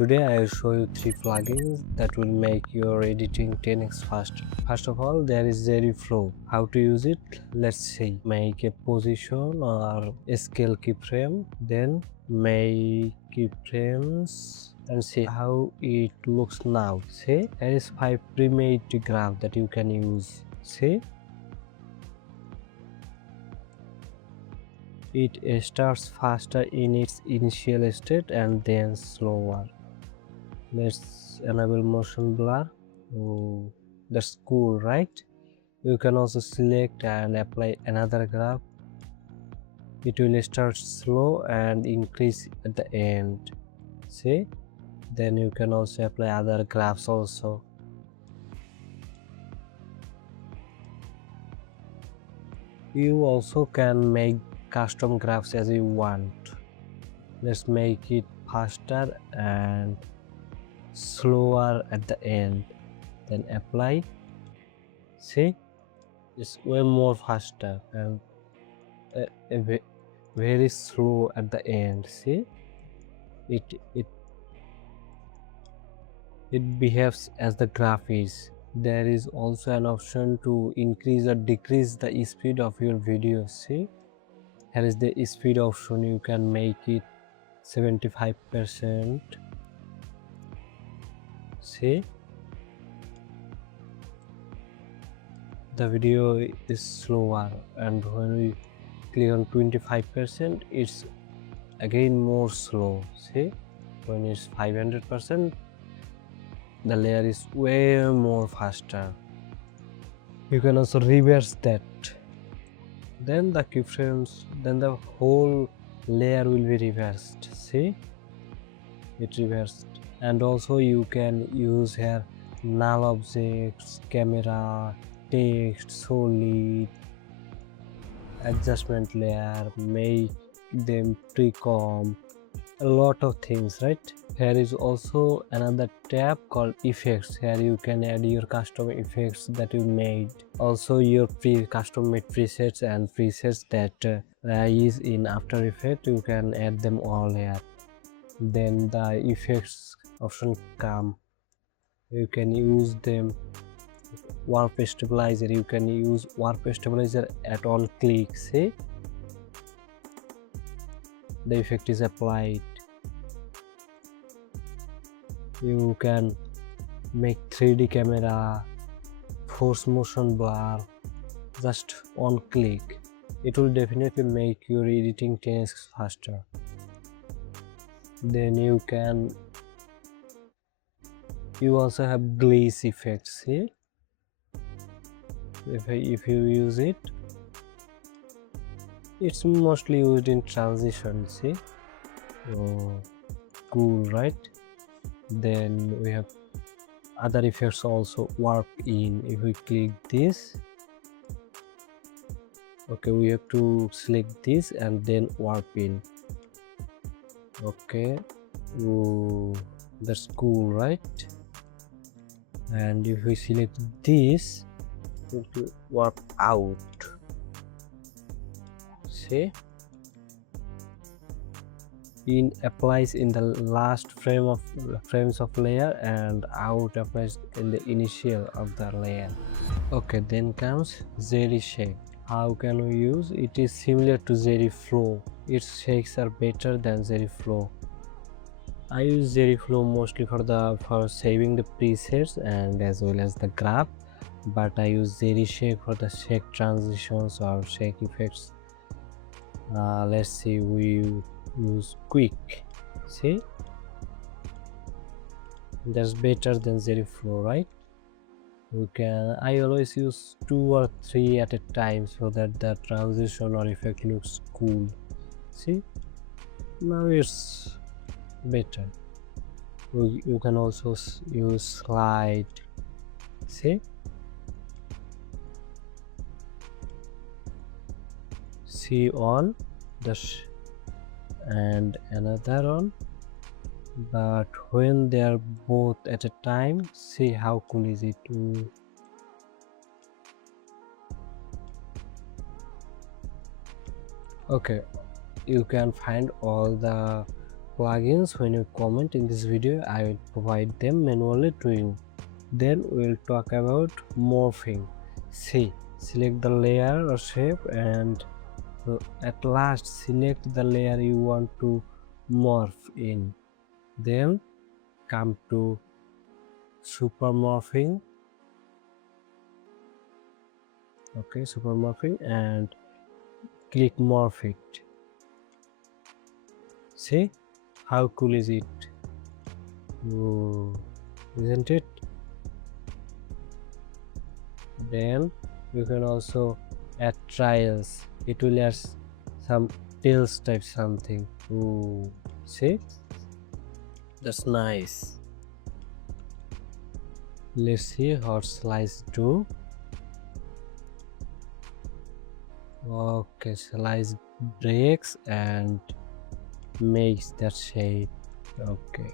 Today I will show you 3 plugins that will make your editing 10x faster. First of all, there is Zeri Flow. How to use it? Let's see. Make a position or a scale keyframe, then make keyframes and see how it looks now. See, there is 5 pre-made graph that you can use. See, it starts faster in its initial state and then slower. Let's enable motion blur. Oh, that's cool, right? You can also select and apply another graph. It will start slow and increase at the end. See, then you can also apply other graphs also. You also can make custom graphs as you want. Let's make it faster and slower at the end, then apply. See, it's way more faster and very slow at the end. See, it behaves as the graph is. There is also an option to increase or decrease the speed of your video. See, here is the speed option. You can make it 75%. See, the video is slower, and when we click on 25%, it's again more slow. See, when it's 500%, the layer is way more faster. You can also reverse that. Then the keyframes, then the whole layer will be reversed. See, it reversed. And also you can use here null objects, camera, text, solid, adjustment layer, make them pre-comp, a lot of things, right? Here is also another tab called effects. Here you can add your custom effects that you made, also your custom made presets and presets that is in After Effects. You can add them all here. Then the effects option come, you can use them. Warp stabilizer, you can use warp stabilizer at all clicks. See, the effect is applied. You can make 3D camera, force motion blur, just on click. It will definitely make your editing 10x faster. Then you also have glaze effects. See, if you use it, it's mostly used in transition. See, oh, cool, right? Then we have other effects also. Warp in, if we click this, okay, we have to select this and then warp in. Okay, ooh, that's cool, right? And if we select this, we have to warp out. See, in applies in the last frames of layer, and out applies in the initial of the layer. Okay, then comes Zeri Shake. How can we use it? Is similar to Zeri Flow. Its shakes are better than Zeri Flow. I use Zeri Flow mostly for saving the presets and as well as the graph, but I use Zeri Shake for the shake transitions or shake effects. Let's see, we use Quick. See, that's better than Zeri Flow, right? I always use 2 or 3 at a time so that the transition or effect looks cool. See, now it's better. You can also use slide. See, on the and another on, but when they are both at a time, see how cool is it. Okay, you can find all the plugins, when you comment in this video, I will provide them manually to you. Then we'll talk about morphing. See, select the layer or shape and at last select the layer you want to morph in. Then come to super morphing. Okay, super morphing, and click morph it. See how cool is it? Ooh, isn't it? Then you can also add trials. It will add some tails type something. Ooh, see, that's nice. Let's see how slice do. Okay, slice breaks and makes that shape. Okay,